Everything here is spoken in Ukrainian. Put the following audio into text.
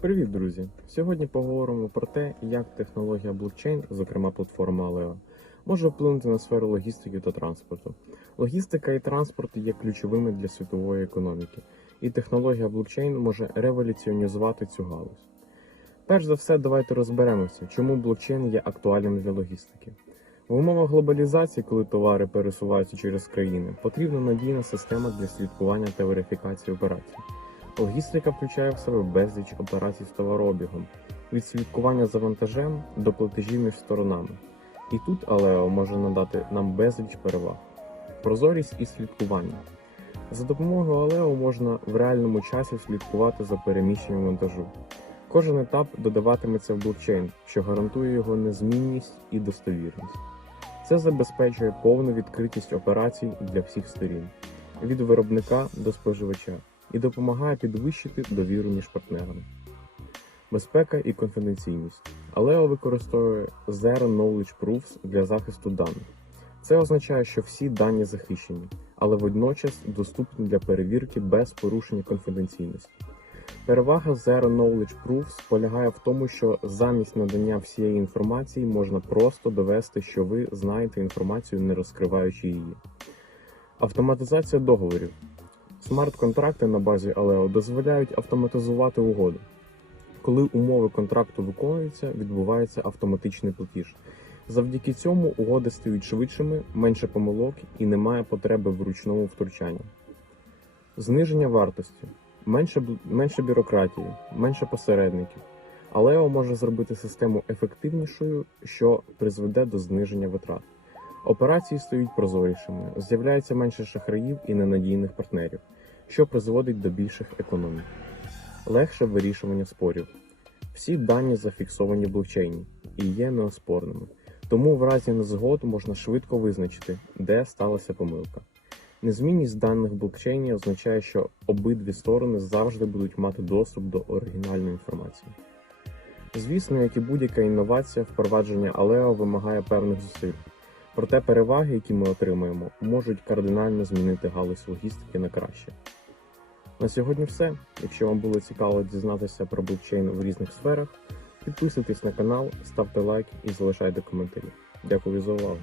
Привіт, друзі! Сьогодні поговоримо про те, як технологія блокчейн, зокрема платформа Aleo, може вплинути на сферу логістики та транспорту. Логістика і транспорт є ключовими для світової економіки, і технологія блокчейн може революціонізувати цю галузь. Перш за все, давайте розберемося, чому блокчейн є актуальним для логістики. В умовах глобалізації, коли товари пересуваються через країни, потрібна надійна система для слідкування та верифікації операцій. Логістика включає в себе безліч операцій з товарообігом, від слідкування за вантажем до платежів між сторонами. І тут Aleo може надати нам безліч переваг. Прозорість і слідкування. За допомогою Aleo можна в реальному часі слідкувати за переміщенням вантажу. Кожен етап додаватиметься в блокчейн, що гарантує його незмінність і достовірність. Це забезпечує повну відкритість операцій для всіх сторін, від виробника до споживача, і допомагає підвищити довіру між партнерами. Безпека і конфіденційність. Aleo використовує Zero Knowledge Proofs для захисту даних. Це означає, що всі дані захищені, але водночас доступні для перевірки без порушення конфіденційності. Перевага Zero Knowledge Proofs полягає в тому, що замість надання всієї інформації можна просто довести, що ви знаєте інформацію, не розкриваючи її. Автоматизація договорів. Смарт-контракти на базі Aleo дозволяють автоматизувати угоди. Коли умови контракту виконуються, відбувається автоматичний платіж. Завдяки цьому угоди стають швидшими, менше помилок і немає потреби в ручному втручанні. Зниження вартості, менше, менше бюрократії, менше посередників. Aleo може зробити систему ефективнішою, що призведе до зниження витрат. Операції стають прозорішими, з'являється менше шахраїв і ненадійних партнерів, що призводить до більших економій. Легше вирішування спорів. Всі дані зафіксовані в блокчейні і є неоспорними, тому в разі незгод можна швидко визначити, де сталася помилка. Незмінність даних блокчейні означає, що обидві сторони завжди будуть мати доступ до оригінальної інформації. Звісно, як і будь-яка інновація, впровадження Aleo вимагає певних зусиль. Проте переваги, які ми отримаємо, можуть кардинально змінити галузь логістики на краще. На сьогодні все. Якщо вам було цікаво дізнатися про блокчейн в різних сферах, підписуйтесь на канал, ставте лайк і залишайте коментарі. Дякую за увагу.